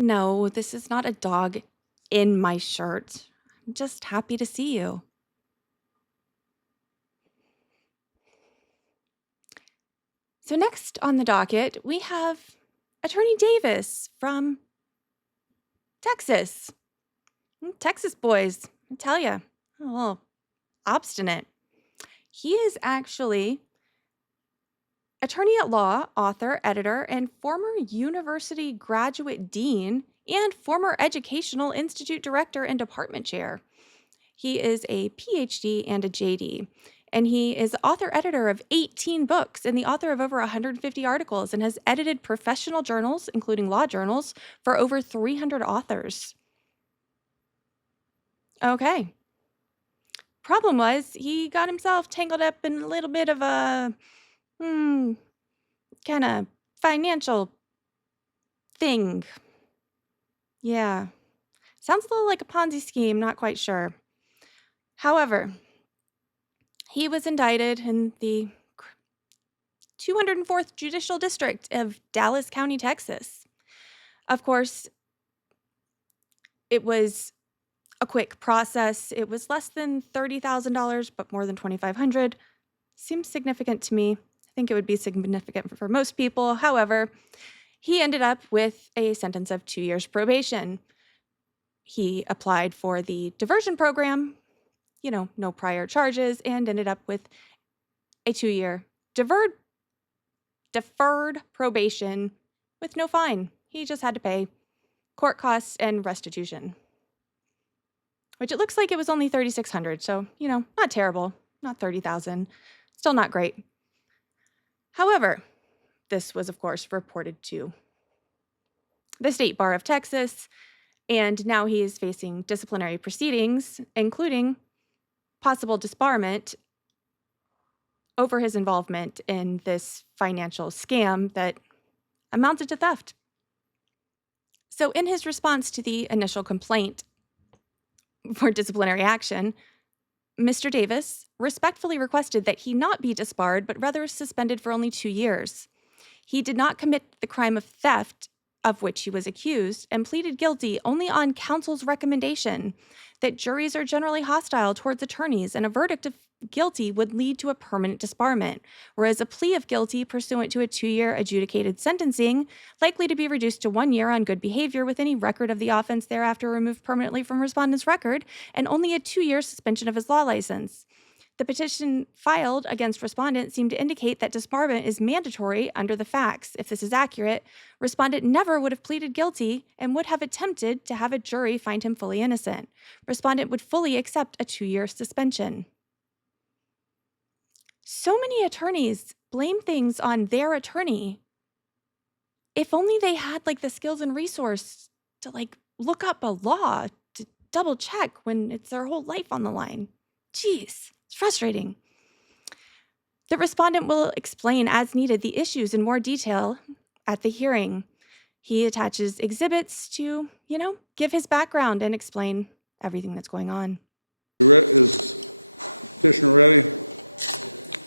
No, this is not a dog in my shirt. I'm just happy to see you. So, next on the docket, we have Attorney Davis from Texas. Texas boys, I tell you, a little obstinate. He is actually attorney at law, author, editor, and former university graduate dean and former Educational Institute director and department chair. He is a PhD and a JD, and he is author editor of 18 books and the author of over 150 articles and has edited professional journals, including law journals, for over 300 authors. Okay. Problem was, he got himself tangled up in a little bit of a kind of financial thing. Yeah. Sounds a little like a Ponzi scheme, not quite sure. However, he was indicted in the 204th Judicial District of Dallas County, Texas. Of course, it was a quick process. It was less than $30,000, but more than $2,500. Seems significant to me. I think it would be significant for most people. However, he ended up with a sentence of 2 years probation. He applied for the diversion program, no prior charges, and ended up with a 2-year deferred probation with no fine. He just had to pay court costs and restitution, which it looks like it was only $3,600. So, not terrible, not $30,000, still not great. However, this was, of course, reported to the State Bar of Texas, and now he is facing disciplinary proceedings, including possible disbarment over his involvement in this financial scam that amounted to theft. So, in his response to the initial complaint for disciplinary action, Mr. Davis respectfully requested that he not be disbarred, but rather suspended for only 2 years. He did not commit the crime of theft of which he was accused and pleaded guilty only on counsel's recommendation that juries are generally hostile towards attorneys and a verdict of guilty would lead to a permanent disbarment, whereas a plea of guilty pursuant to a 2-year adjudicated sentencing likely to be reduced to 1 year on good behavior with any record of the offense thereafter removed permanently from respondent's record and only a 2-year suspension of his law license. The petition filed against respondent seemed to indicate that disbarment is mandatory under the facts. If this is accurate, respondent never would have pleaded guilty and would have attempted to have a jury find him fully innocent. Respondent would fully accept a 2-year suspension. So many attorneys blame things on their attorney. If only they had the skills and resource to look up a law, to double check when it's their whole life on the line. Jeez. It's frustrating. The respondent will explain as needed the issues in more detail at the hearing. He attaches exhibits to, give his background and explain everything that's going on. Is petitioner ready?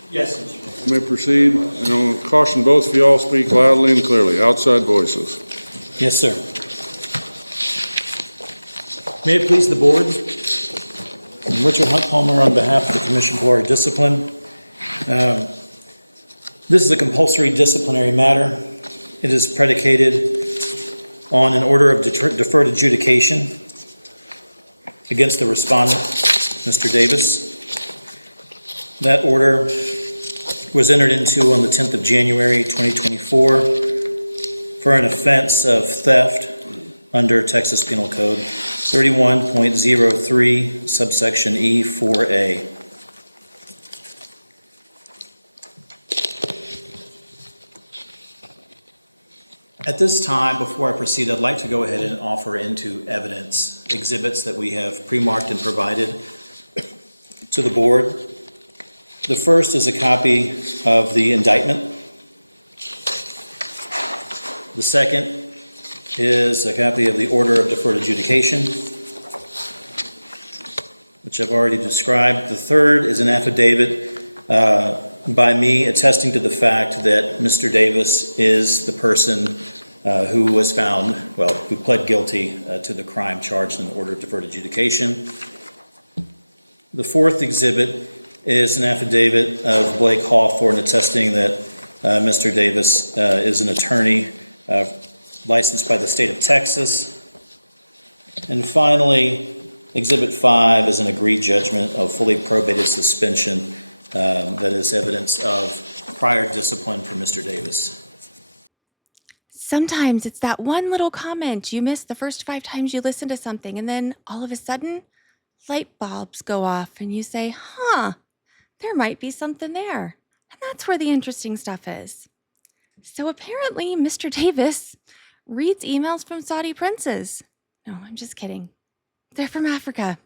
Yes. You may proceed. And I'll caution both of you all speak loudly and clearly. Outside voices. Yes, sir. May it please the board. I'm Richard Hunt Palmer on behalf of the Commission for Discipline. This is a compulsory disciplinary matter. It is predicated on an order of deferred adjudication against the respondent, Mr. Davis. That order was entered into on the 10th of January 2024 for an offense of theft under Texas Penal Code 31.03 subsection E4A. At this time, before I proceed, I'd like to go ahead and offer into evidence exhibits that we have pre-marked and provided to the board. The first is a copy of the indictment. The second is a copy of the order of deferred adjudication, which I've already described. The third is an affidavit by me attesting to the fact that Mr. Davis is the person who was found, well, who pled guilty to the crime charged in the order of deferred adjudication. The fourth exhibit is an affidavit of Blake Hawthorne attesting that Mr. Davis is an attorney licensed by the state of Texas. And finally, Exhibit 5 is an agreed judgment of fully probated suspension that is evidence of prior discipline for Mr. Davis. Sometimes it's that one little comment you miss the first 5 times you listen to something, and then all of a sudden, light bulbs go off and you say, huh, there might be something there. And that's where the interesting stuff is. So apparently, Mr. Davis reads emails from Saudi princes. No, I'm just kidding. They're from Africa.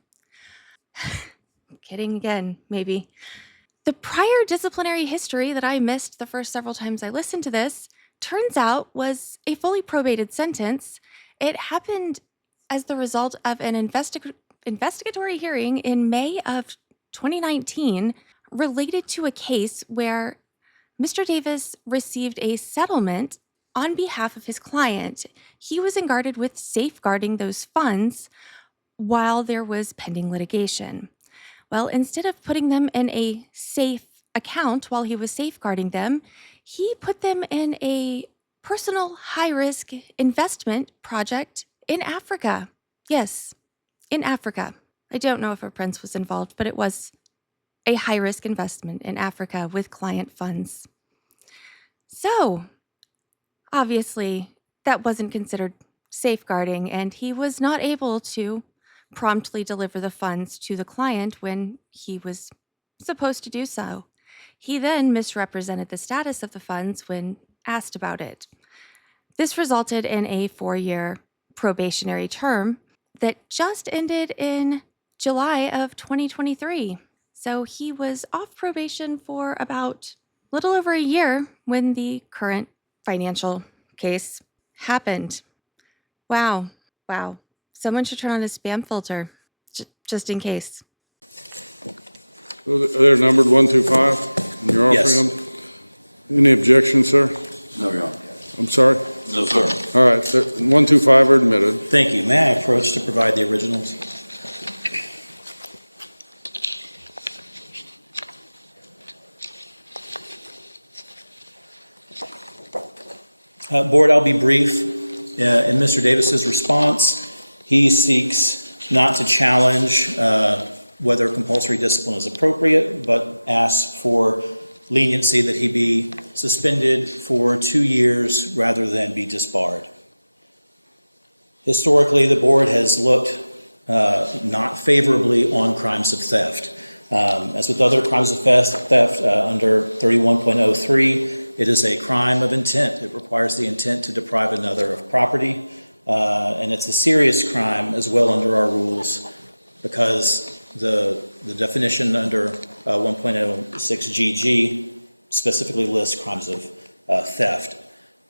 Kidding again, maybe. The prior disciplinary history that I missed the first several times I listened to this turns out was a fully probated sentence. It happened as the result of an investigatory hearing in May of 2019 related to a case where Mr. Davis received a settlement on behalf of his client. He was regarded with safeguarding those funds while there was pending litigation. Well, instead of putting them in a safe account while he was safeguarding them, he put them in a personal high-risk investment project in Africa. Yes, in Africa. I don't know if a prince was involved, but it was a high-risk investment in Africa with client funds. So, obviously, that wasn't considered safeguarding, and he was not able to promptly deliver the funds to the client when he was supposed to do so. He then misrepresented the status of the funds when asked about it. This resulted in a 4-year probationary term that just ended in July of 2023. So he was off probation for about a little over a year when the current financial case happened. Wow. Someone should turn on a spam filter, just in case. So they're numbered 1 through 5, and you're Yes. offering them? Any objections, sir? No, Your Honor. I'm sorry? No, sir. All right, 1 through 5 are admitted. Thank you. May I approach to provide the originals? Board, I'll be brief. In Mr. Davis's response, he seeks not to challenge whether compulsory discipline is appropriate, but asks for leniency that he be suspended for 2 years rather than be disbarred. Historically, the board has looked not favorably on crimes of theft. As with other crimes of theft under 31.03, it is a crime of intent. It requires the intent to deprive another of property, and it's a serious crime as well under our rules because the definition under 1.06 GG specifically lists crimes of theft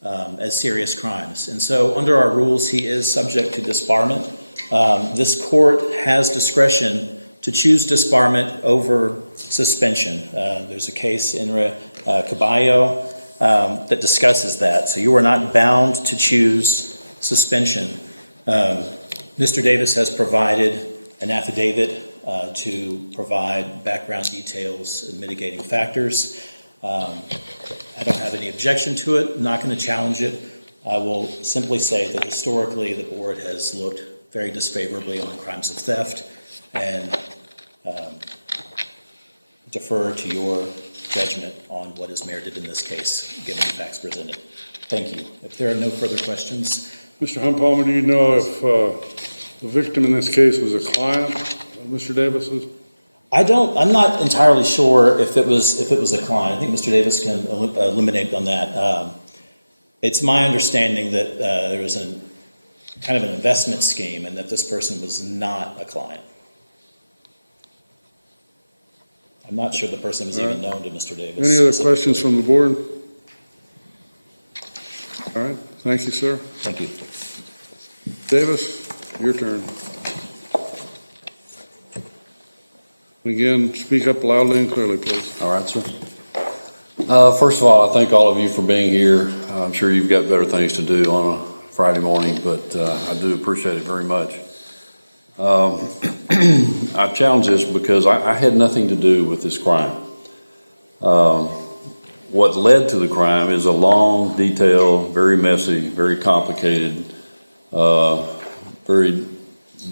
as serious crimes. And so under our rules, he is subject to disbarment. This court has discretion to choose disbarment over suspension. There's a case in Caballo that discusses that. So you are not bound to choose suspension. Mr. Davis has provided an affidavit to provide background details and mitigating factors. I don't have any objection to it. I'm not going to challenge it. I will simply say that historically the board has looked very disfavorably on crimes of theft and defer to your judgment on what is merited in this case, given the facts presented. Thank you. If there are no further questions. Mr. Hunt-Palmer, do you know if the victim in this case was a client of Mr. Davis's? I'm not entirely sure if it was a client. I think Mr. Davis can eliminate on that. It's my understanding that there was kind of an investment scheme and that this person was not a client. I'm not sure the person was even known to Mr. Davis. Any other questions from the board? All right, thank you, sir. Thank you. Davis, your turn. Again, speak up loudly and clearly, please. All right, sir. First of all, I thank all of you for being here. I'm sure you've got better things to do on a Friday morning, but I do appreciate it very much. I challenge this because I had nothing to do with this crime. What led to the crime is a long, detailed, very messy, very complicated, very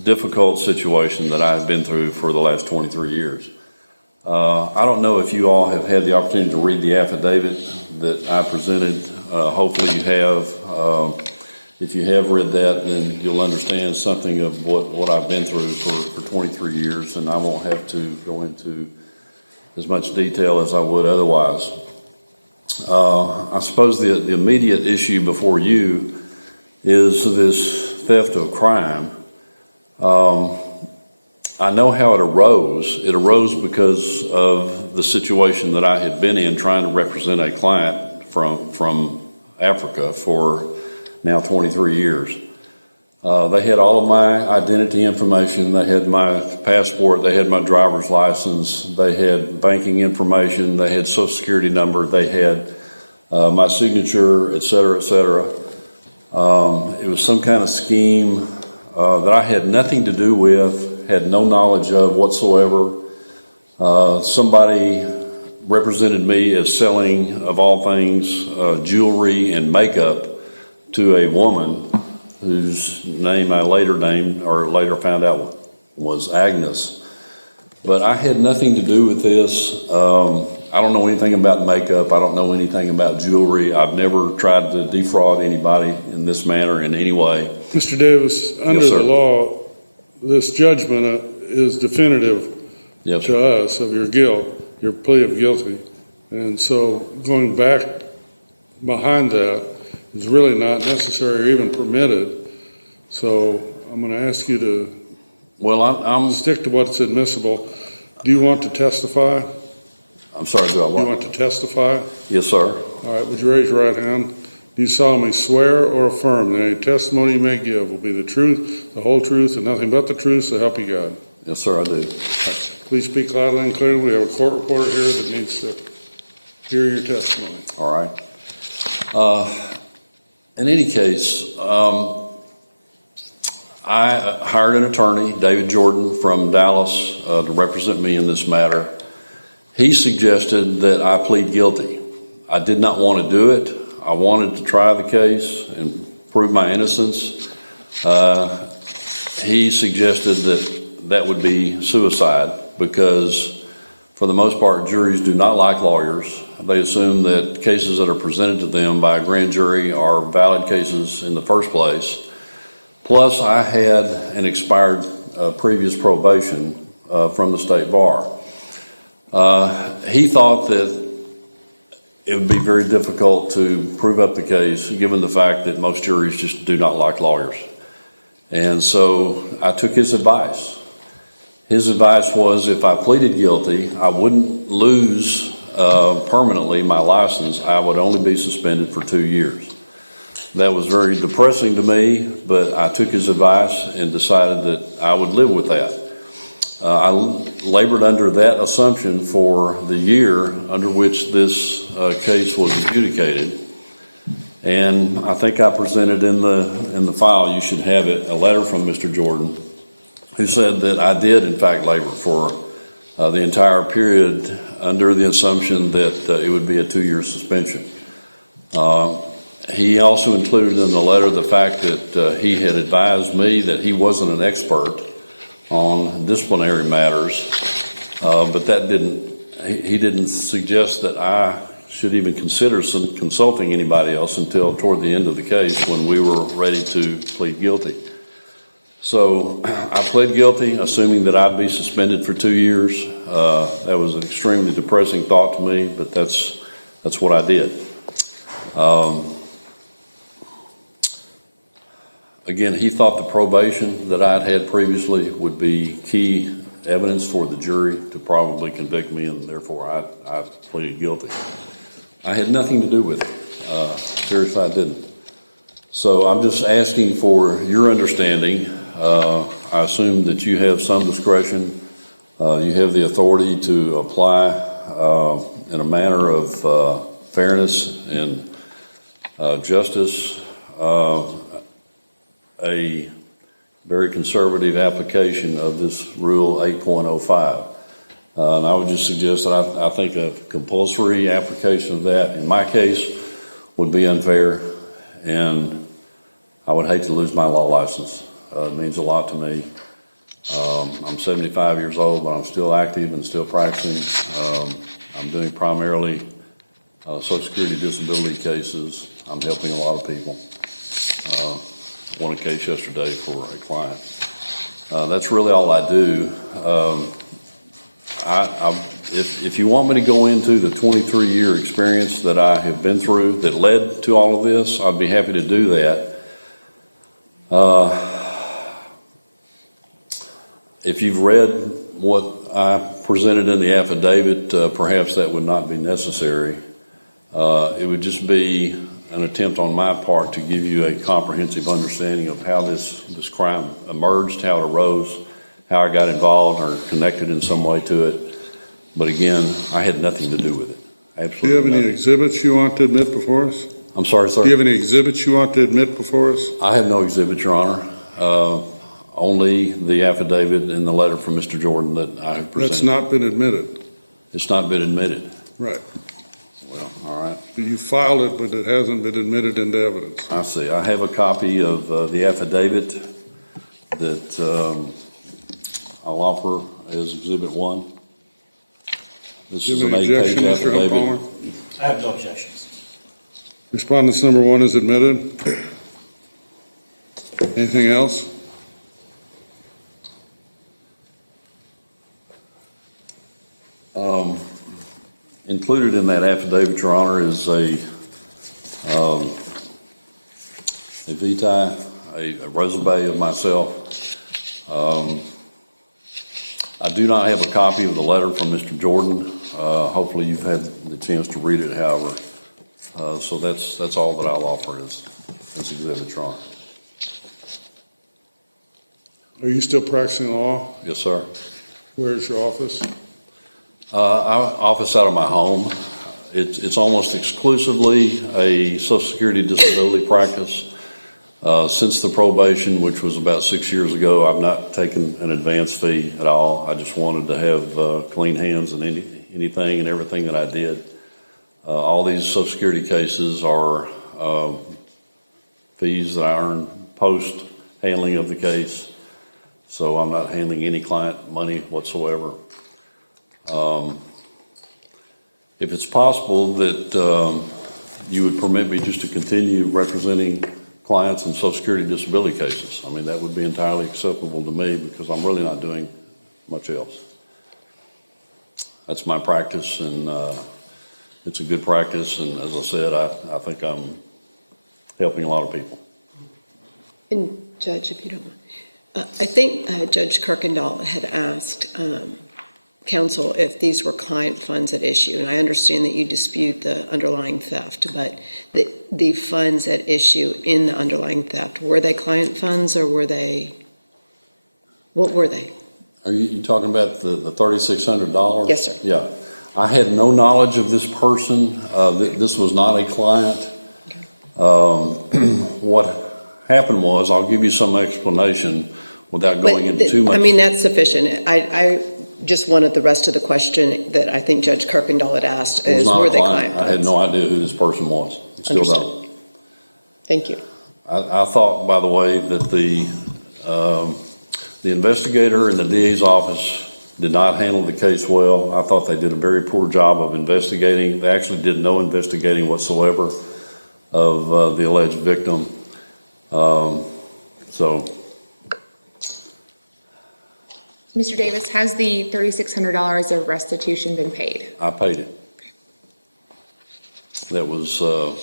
difficult situation that I've been through for the last 23 years. I don't know if you all have had the opportunity to read the affidavit that I presented. Hopefully you have. If you have read that, then you'll understand something of what I've been through for 23 years, and I won't have to go into as much detail as I would otherwise. I suppose the immediate issue before you is this theft of crime. I know how it arose. It arose because of the situation that I had been in trying to represent a client from Africa for now 23 years. They had all of my identity information. They had my passport. They had my driver's license. They had banking information. They had social security number. They had my signature, et cetera, et cetera. It was some kind of scheme that I had nothing to do with, had no knowledge of whatsoever. Somebody represented me as selling, of all things, jewelry and makeup to a woman whose name I later found out was Agnes. But I had nothing to do with this. I don't know anything about makeup. I don't know anything about jewelry. I've never tried to defraud anybody in this manner in any way. Mr. Davis, under Yes, sir. the law, this judgment is definitive Yes, to sir. us of your guilt, your plea of guilty. And so going back behind that is really not necessary or even permitted. So I'm going to ask you to Well, I'm stick to what's admissible. Do you want to testify? I'm sorry, do I Do you want? want to testify? Yes, sir. All right, would you raise your right hand? Do you solemnly swear or affirm that any testimony you may give will be the truth, the whole truth, and nothing but the truth, so help you God? Yes, sir, I do. Please speak loudly and clearly. We have a court reporter here that needs to hear your testimony. All right. In any case, I hired an attorney, David Jordan, from Dallas, to represent me in this matter. He suggested that I plead guilty. I did not want to do it. I wanted to try the case and prove my innocence. He suggested that that would be suicide because, for the most part, juries do not like lawyers. They assume that cases that are presented to them by a grand jury are valid cases in the first place. Plus, I had an expired previous probation from the state bar. He thought that it would be very difficult to prove up the case, given the fact that most juries just do not like lawyers. And so I took his advice. His advice was if I pleaded guilty, I wouldn't lose permanently my license. I would only be suspended for 2 years. That was very depressing to me, but I took his advice and decided that I would live with that. I labored under that assumption for the year under which this case was adjudicated. And I think I presented in the file, you should have it, a letter from Mr. Jordan, who said that I did in fact labor for the entire period under the assumption that it would be a 2-year suspension. He also included in the letter the fact that he had advised me that he wasn't an expert on disciplinary matters, but that he didn't suggest that I should even consider consulting anybody else until toward the end of the case when we were ready to plead guilty. So I pled guilty, assuming that I'd be suspended for 2 years. That was an extremely depressing thought to me, but that's what I did. Again, he thought the probation that I'd had previously would be key evidence for the jury to probably convict me, and therefore I pleaded guilty. I had nothing to do with it. Seriously, I didn't. So I'm just asking for your understanding. I assume that you have some discretion. You have the authority to apply in a manner of fairness and justice, a very conservative application of this Rule 8.05. And I would just suggest that I think a compulsory application of that, in my case, would be unfair, and I would hate to lose my law license. It means a lot to me. I'm 75 years old, but I'm still active and still practicing. I'm doing primarily Social Security disability cases. I'm helping a lot of people. Won a case yesterday for a client. That's really all I do. If you want me to go into the 23-year experience that I have been through that led to all of this, I'd be happy to do that. If you've read what I presented in the affidavit, perhaps that would not be necessary. It would just be an attempt on my part to give you a comprehensive understanding of how this crime emerged, how it arose, how I got involved or connected in some way to it. But again, I had nothing to do with it. Absolutely. Do you have any nothing. exhibits you want to admit before us? I'm sorry, sir? Do you have any exhibits you want to admit before us? I have no exhibit, Your Honor. Only the affidavit and the letter from Mr. Jordan that I have presented. That's not been admitted. It's not been admitted. Right. Well, all right. You filed it, but it hasn't been admitted into evidence. I see. I have a copy of the affidavit that I'll offer as Exhibit 1. This Do is you an have any 8-page objection, Mr. affidavit. Palmer? I have no objections. Respondent's number 1 is admitted. Anything else? Included in that affidavit, Your Honor, is a vitae, a resume of myself. I do not have a copy of the letter from Mr. Jordan. Hopefully you've had the chance to read it, however. So that's all that I'll offer as exhibit, Your Honor. Are you still practicing law? Yes, sir. Where's your office? I office out of my home. It's almost exclusively a Social Security disability practice. Since the probation, which was about 6 years ago, I've not taken an advance fee at all. I just wanted to have clean hands in anything and everything that I did. All these Social Security cases are fees that I earn post handling of the case. So I'm not handling any client money whatsoever. If it's possible that you would permit me just to continue representing clients in Social Security disability cases, I mean, that would be entirely acceptable to me because I'm really not doing much else. That's my practice, and it's a good practice, and as I said, I think I'm helping a lot of people. And Judge, if you don't mind, I think Judge Kirkendall had asked counsel if these were client funds at issue, and I understand that you dispute the underlying theft, but the funds at issue in the underlying theft, were they client funds or were they, what were they? Are you talking about the $3,600? Yes, sir. Yeah. I had no knowledge of this person. This was not a client. Okay. What happened was, I'll give you some explanation without going into too much. I mean, that's sufficient. I just wanted the rest of the question that I think Judge Kirkendall had asked It was is, not were a they client. client funds? I had no idea who this person was. Still Understood. don't. Thank you. I thought, by the way, that the investigator in the DA's office did not handle the case well. I thought they did a very poor job of investigating. They actually did no investigating whatsoever of the alleged victim. So. Mr. Davis, has the $3,600 of restitution been paid? I paid it. That was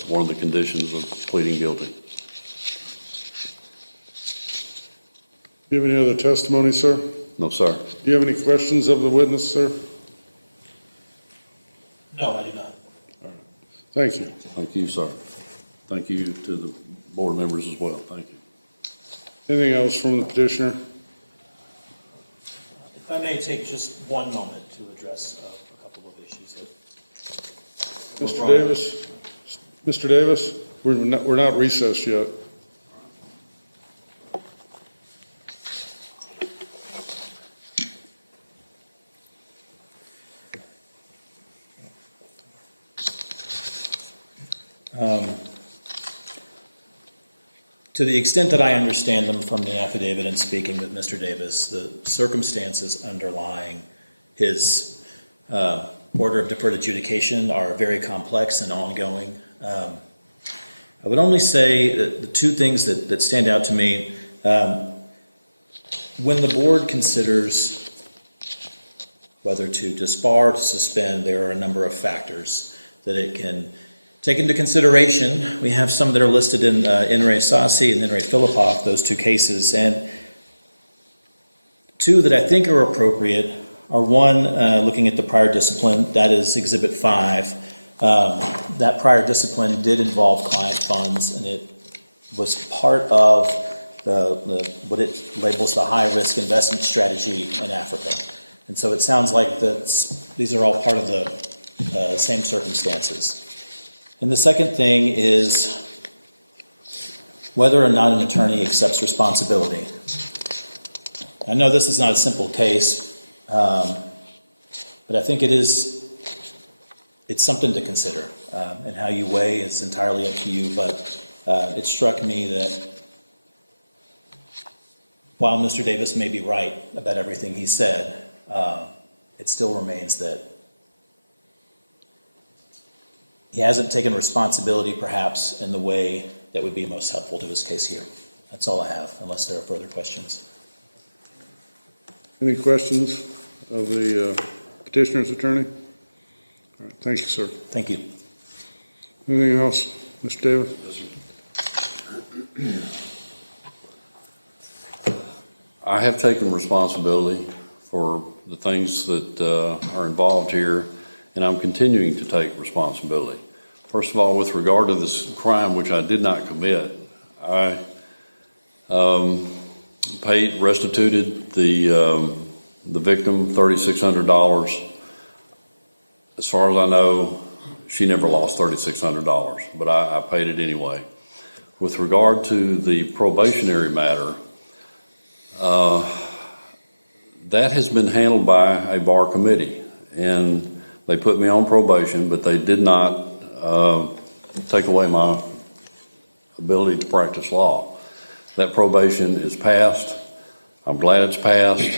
one of the conditions of pleading guilty. Do you have any other testimony, sir? No, sir. Do you have any questions of the witness, sir? No, I do not. Thank you. Thank you, sir. Thank you to the board members as well. Thank you. Anything else from the petitioner? If I may take just one moment to address a couple of issues that Mr. Davis, Mr. Davis, we're not recessed yet. To the extent that I understand them from the affidavit and speaking with Mr. Davis, the circumstances underlying his order of deferred adjudication are very complex and ongoing. I would only say that the two things that stand out to me, when the board considers whether to disbar, to suspend, there are a number of factors that it can take into consideration. We have some that are listed in In re Sassi and In re Filipoff, those two cases, and two that I think are appropriate are one, looking at the prior discipline, that is Exhibit 5. That prior discipline did involve client funds, and it was part of what it labels the high-risk investment strategy in Africa. And so it sounds like these are all part of the same circumstances. And the second thing is whether or not an attorney accepts responsibility. I know this is not a simple case, but I think it's something to consider. And how you weigh is entirely up to you, but it struck me that while Mr. Davis may be right about everything he said, it still remains that he hasn't taken responsibility perhaps in the way that would be most helpful to his case here. That's all I have, unless there are further questions. Any questions of the petitioner's attorney? All right, thank you, sir. Thank you. Anything else, Mr. Davis? Yes, sir. I have taken responsibility for the things that are involved here, and I'm continuing to take responsibility. First of all, with regard to this crime, which I did not commit, I restituted the victim $3,600. As far as I know, she never lost $3,600, but I paid it anyway. With regard to the probationary matter, that has been handled by a bar committee, and they put me on probation, but they did not take away my ability to practice law. That probation is passed. I'm glad it's passed,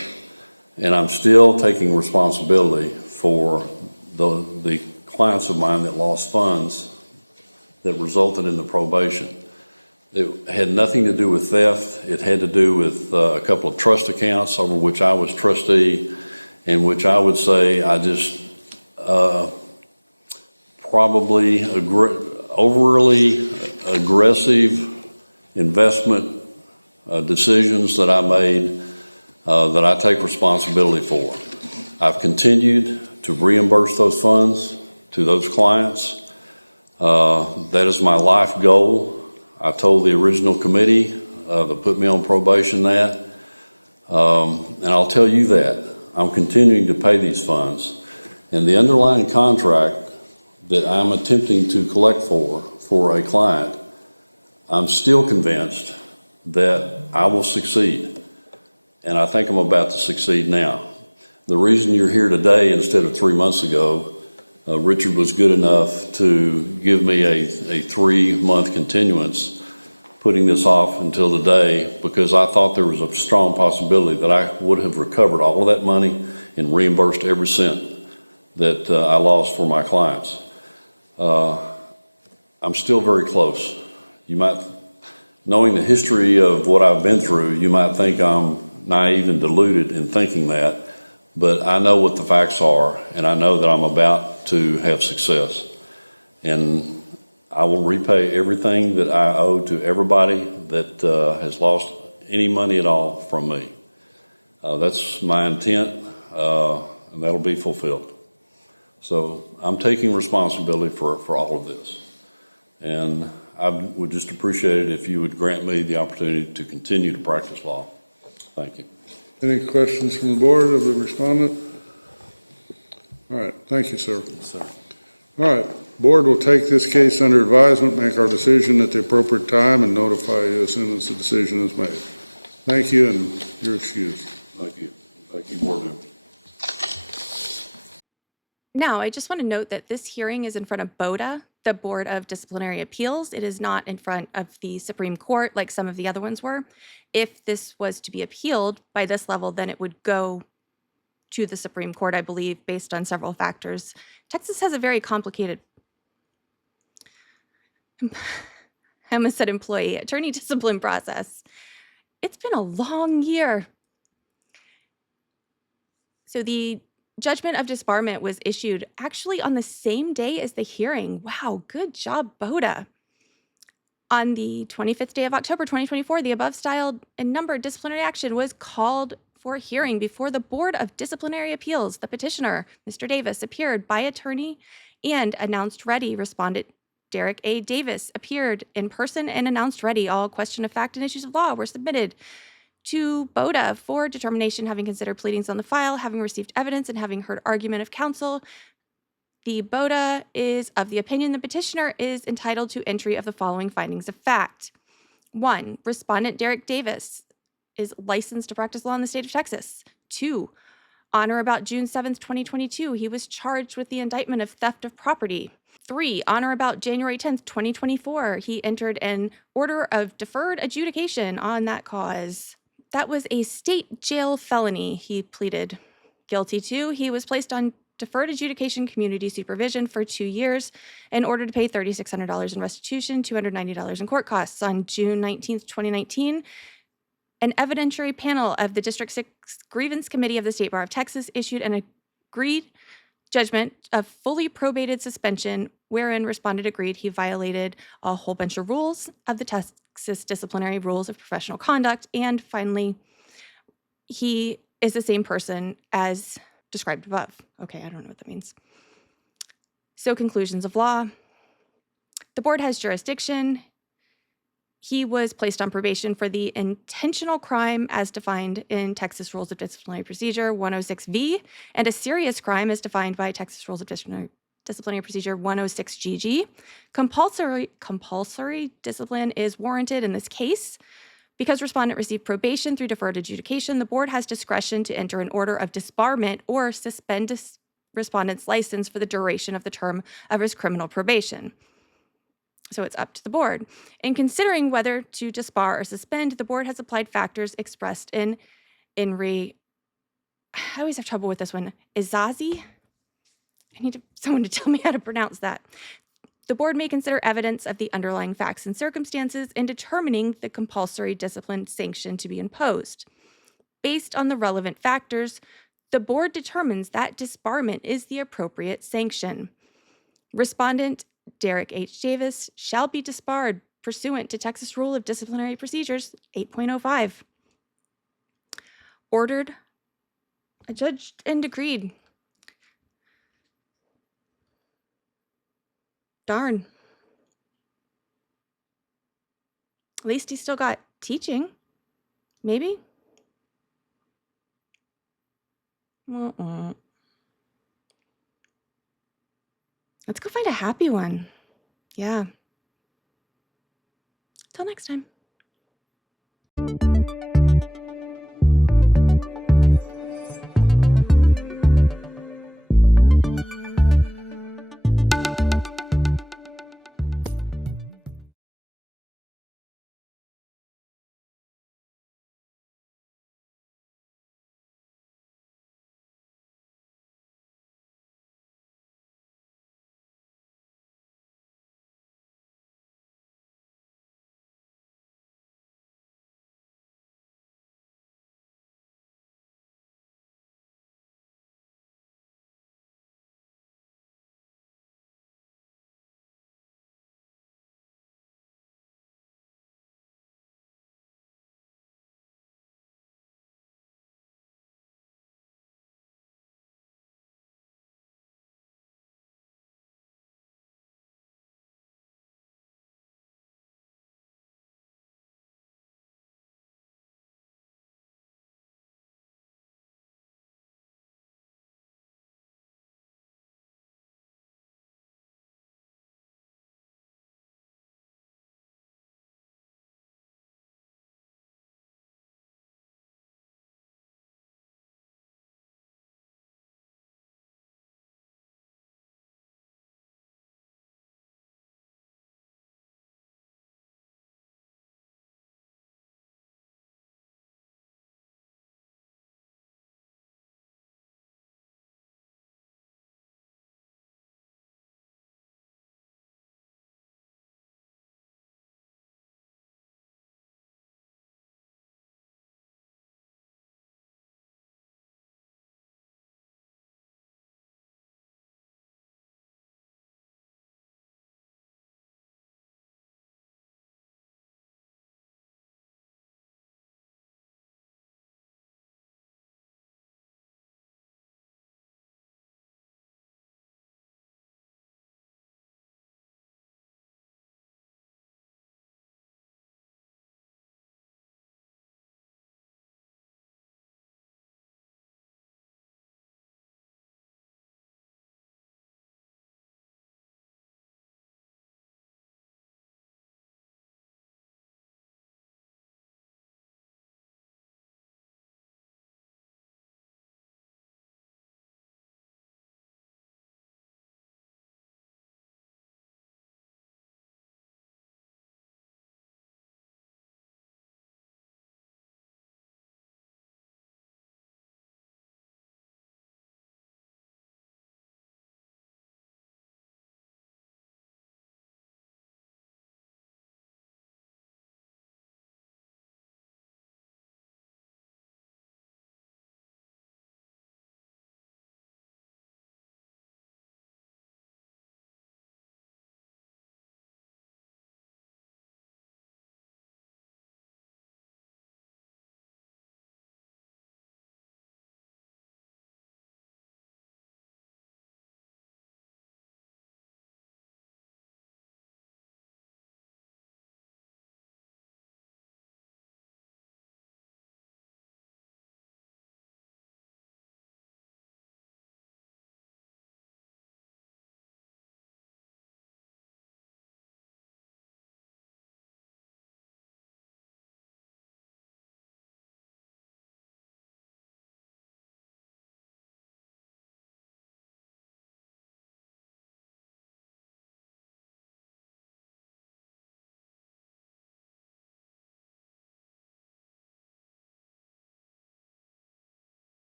and I'm still taking responsibility for the clients of mine that lost funds that resulted in the probation. It had nothing to do with theft. It had to do with a couple of trust accounts over which I was trustee, in which I would say I just probably overly aggressive investment decisions that I made that I take responsibility for. I've continued to reimburse those funds to those clients. That is my life goal. I told the original committee that put me on probation that, and I'll tell you that I'm continuing to pay these funds. And the underlying contract that I'm attempting to collect for a client, I'm still convinced that I will succeed. And I think I'm about to succeed now. The reason you're here today instead of 3 months ago, Richard was good enough to give me a 3-month continuance, putting this off until today, because I thought there was a strong possibility that I would have recovered all of that money and reimbursed every cent that I lost for my clients. I'm still very close. You might, knowing the history of what I've been through, you might think I'm naive and deluded in thinking that, but I know what the facts are, and I know that I'm about to have success. And I will repay everything that I owe to everybody that has lost any money at all from me. That's my intent, and that'll be fulfilled. So I'm taking responsibility for all of this. And I would just appreciate it if you would grant me the opportunity to continue to practice law. Thank you. Any questions from the board of the respondent? All right, thank you, sir. Yes, sir. All right, board will take this case under advisement, make our decision at the appropriate time, and notify you as soon as the decision is made. Thank you, and you're excused. Thank you. Thank you, board member. Now, I just want to note that this hearing is in front of BODA, the Board of Disciplinary Appeals. It is not in front of the Supreme Court like some of the other ones were. If this was to be appealed by this level, then it would go to the Supreme Court, I believe, based on several factors. Texas has a very complicated, I almost said employee, attorney discipline process. It's been a long year. So the judgment of disbarment was issued actually on the same day as the hearing. Wow, good job, BODA. On the 25th day of October 2024, the above styled and numbered disciplinary action was called for hearing before the Board of Disciplinary Appeals. The petitioner, Mr. Davis, appeared by attorney and announced ready. Respondent Derek A. Davis appeared in person and announced ready. All question of fact and issues of law were submitted to BODA for determination, having considered pleadings on the file, having received evidence, and having heard argument of counsel. The BODA is of the opinion the petitioner is entitled to entry of the following findings of fact. 1. Respondent Derek Davis is licensed to practice law in the state of Texas. 2. On or about June 7th, 2022, he was charged with the indictment of theft of property. 3. On or about January 10th, 2024, he entered an order of deferred adjudication on that cause. That was a state jail felony he pleaded guilty to. He was placed on deferred adjudication community supervision for 2 years in order to pay $3,600 in restitution, $290 in court costs. On June 19th, 2019, an evidentiary panel of the District 6 Grievance Committee of the State Bar of Texas issued an agreed judgment of fully probated suspension, wherein respondent agreed he violated a whole bunch of rules of the Texas disciplinary rules of professional conduct. And finally, he is the same person as described above. Okay, I don't know what that means. So conclusions of law. The board has jurisdiction. He was placed on probation for the intentional crime as defined in Texas Rules of Disciplinary Procedure 106V and a serious crime as defined by Texas Rules of Disciplinary Procedure 106GG. Compulsory discipline is warranted in this case. Because respondent received probation through deferred adjudication, the board has discretion to enter an order of disbarment or suspend respondent's license for the duration of the term of his criminal probation. So it's up to the board. In considering whether to disbar or suspend, the board has applied factors expressed in I always have trouble with this one, Izazi? I need someone to tell me how to pronounce that. The board may consider evidence of the underlying facts and circumstances in determining the compulsory discipline sanction to be imposed. Based on the relevant factors, the board determines that disbarment is the appropriate sanction. Respondent Derek H. Davis shall be disbarred pursuant to Texas Rule of Disciplinary Procedures 8.05. Ordered, adjudged, and agreed. Darn. At least he still got teaching. Maybe? Let's go find a happy one. Yeah. Till next time.